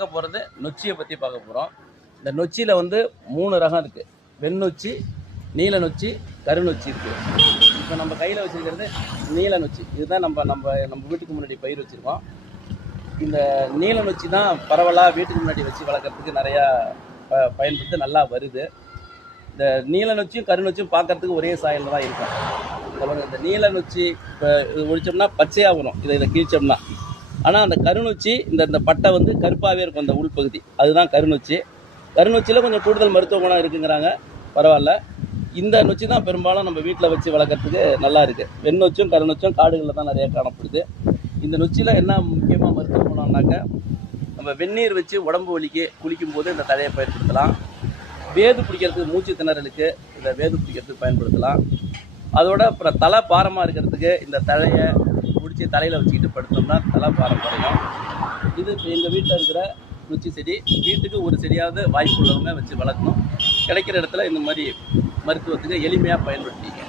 பார்க்க போகிறது நொச்சியை பற்றி பார்க்க போகிறோம். இந்த நொச்சியில் வந்து 3 ரகம் இருக்குது. வெண்ணொச்சி, நீல நொச்சி, கருநொச்சி இருக்குது. இப்போ நம்ம கையில் வச்சுருக்கிறது நீல நொச்சி. இதுதான் நம்ம வீட்டுக்கு முன்னாடி பயிர் வச்சுருக்கோம். இந்த நீல நொச்சி தான் பரவலாக வீட்டுக்கு முன்னாடி வச்சு வளர்க்குறதுக்கு நிறையா பயன்படுத்தி நல்லா வருது. இந்த நீல நொச்சியும் கருநொச்சியும் பார்க்குறதுக்கு ஒரே சாயலில் தான் இருக்கும். இந்த நீல நொச்சி இப்போ இது ஒழிச்சோம்னா பச்சையாக வரும், இதை கீழ்ச்சோம்னா. ஆனால் அந்த கருநொச்சி இந்த பட்டை வந்து கருப்பாகவே இருக்கும், அந்த உள்பகுதி. அதுதான் கருநொச்சி. கருநொச்சியில் கொஞ்சம் கூடுதல் மருத்துவ குணம் இருக்குங்கிறாங்க, பரவாயில்ல. இந்த நொச்சி தான் பெரும்பாலும் நம்ம வீட்டில் வச்சு வளர்க்குறதுக்கு நல்லா இருக்குது. வெண்ணொச்சும் கருநொச்சும் காடுகளில் தான் நிறையா காணப்படுது. இந்த நொச்சியில் என்ன முக்கியமாக மருத்துவ குணம்னாக்க, நம்ம வெந்நீர் வச்சு உடம்பு வலிக்கு குளிக்கும் போது இந்த தழையை பயன்படுத்தலாம். வேது பிடிக்கிறதுக்கு, மூச்சு திணறலுக்கு இந்த வேது பிடிக்கிறதுக்கு பயன்படுத்தலாம். அதோட அப்புறம் தலை பாரமாக இருக்கிறதுக்கு இந்த தழையை பிடிச்சி தலையில் வச்சுக்கிட்டு படுத்தோம்னா தலை பாரம் குறையும். இது எங்கள் வீட்டில் இருக்கிற நொச்சி செடி. வீட்டுக்கு ஒரு செடியாவது வாய்ப்பு உள்ளவங்க வச்சு வளர்க்கணும். கிடைக்கிற இடத்துல இந்த மாதிரி மருத்துவத்துக்கு எளிமையாக பயன்படுத்திக்க.